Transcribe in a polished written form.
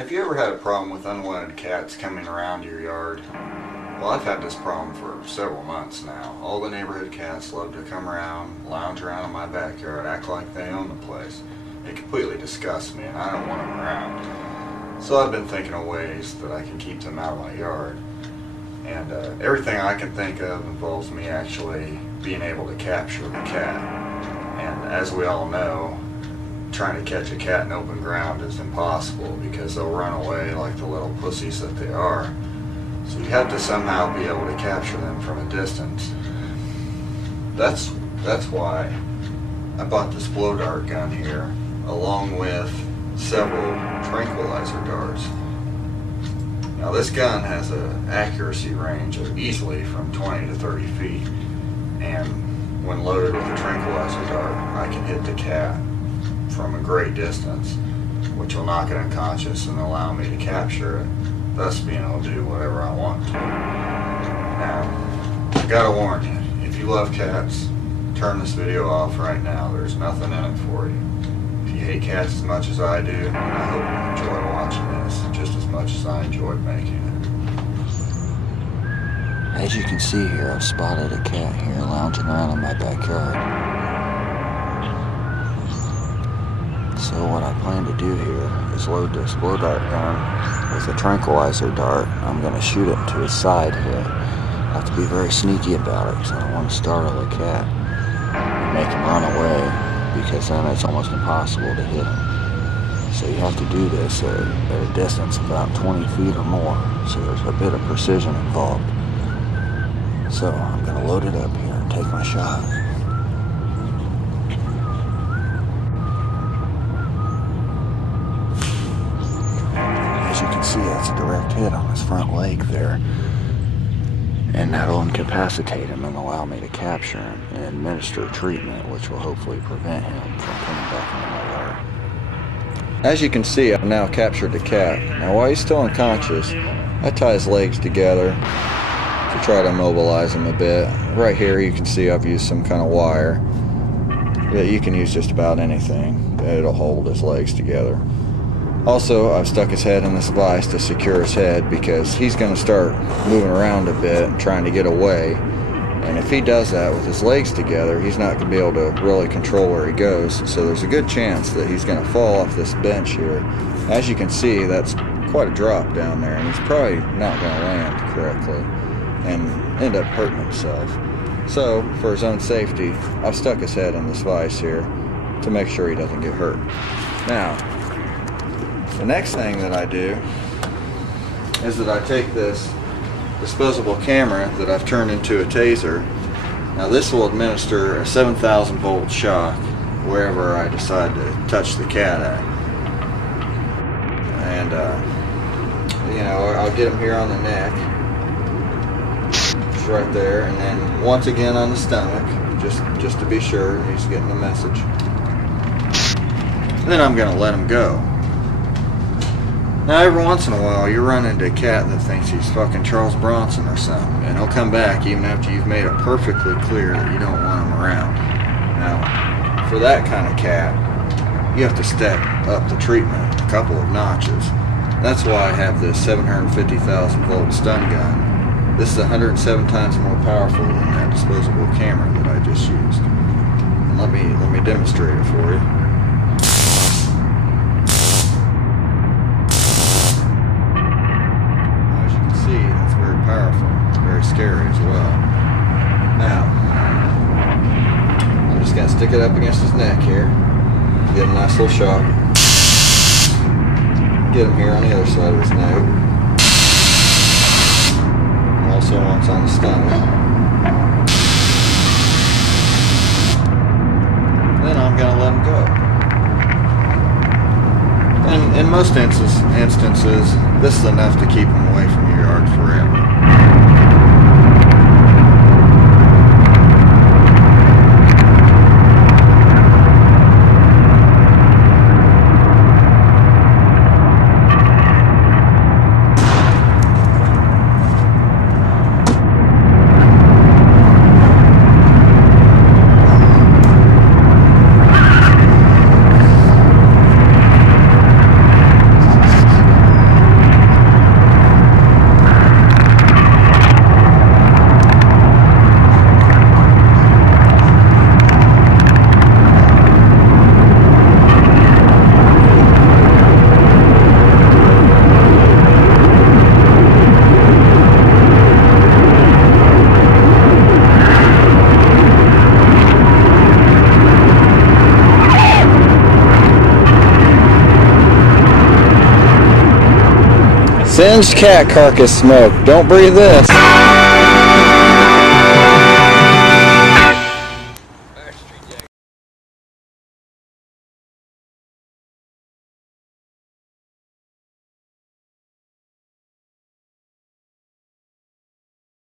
Have you ever had a problem with unwanted cats coming around your yard? Well, I've had this problem for several months now. All the neighborhood cats love to come around, lounge around in my backyard, act like they own the place. It completely disgusts me and I don't want them around. So I've been thinking of ways that I can keep them out of my yard. And everything I can think of involves me actually being able to capture the cat. And as we all know, trying to catch a cat in open ground is impossible because they'll run away like the little pussies that they are. So you have to somehow be able to capture them from a distance. That's why I bought this blow dart gun here, along with several tranquilizer darts. Now this gun has an accuracy range of easily from 20 to 30 feet, and when loaded with a tranquilizer dart, I can hit the cat from a great distance, which will knock it unconscious and allow me to capture it, thus being able to do whatever I want to. Now, I gotta warn you, if you love cats, turn this video off right now. There's nothing in it for you. If you hate cats as much as I do, I hope you enjoy watching this just as much as I enjoyed making it. As you can see here, I've spotted a cat here lounging around in my backyard. So what I plan to do here is load this blow dart gun with a tranquilizer dart. I'm going to shoot it to his side here. I have to be very sneaky about it because I don't want to startle the cat and make him run away, because then it's almost impossible to hit him. So you have to do this at a distance of about 20 feet or more, so there's a bit of precision involved. So I'm going to load it up here and take my shot. As you can see, that's a direct hit on his front leg there, and that'll incapacitate him and allow me to capture him and administer treatment, which will hopefully prevent him from coming back into my yard. As you can see, I've now captured the cat. Now while he's still unconscious, I tie his legs together to try to immobilize him a bit. Right here you can see I've used some kind of wire, but you can use just about anything. It'll hold his legs together. Also, I've stuck his head in this vise to secure his head, because he's going to start moving around a bit and trying to get away. And if he does that with his legs together, he's not going to be able to really control where he goes. So there's a good chance that he's going to fall off this bench here. As you can see, that's quite a drop down there, and he's probably not going to land correctly and end up hurting himself. So, for his own safety, I've stuck his head in this vise here to make sure he doesn't get hurt. Now, the next thing that I do is that I take this disposable camera that I've turned into a taser. Now this will administer a 7,000 volt shock wherever I decide to touch the cat at. And you know, I'll get him here on the neck, just right there, and then once again on the stomach, just to be sure he's getting the message. And then I'm going to let him go. Now every once in a while you run into a cat that thinks he's fucking Charles Bronson or something, and he'll come back even after you've made it perfectly clear that you don't want him around. Now, for that kind of cat, you have to step up the treatment a couple of notches. That's why I have this 750,000 volt stun gun. This is 107 times more powerful than that disposable camera that I just used. And let me demonstrate it for you. Powerful, very scary as well. Now, I'm just going to stick it up against his neck here, get a nice little shock, get him here on the other side of his neck, and also once on the stomach. Then I'm going to let him go. And in most instances, this is enough to keep him away from your yard forever. Singed cat carcass smoke. Don't breathe this.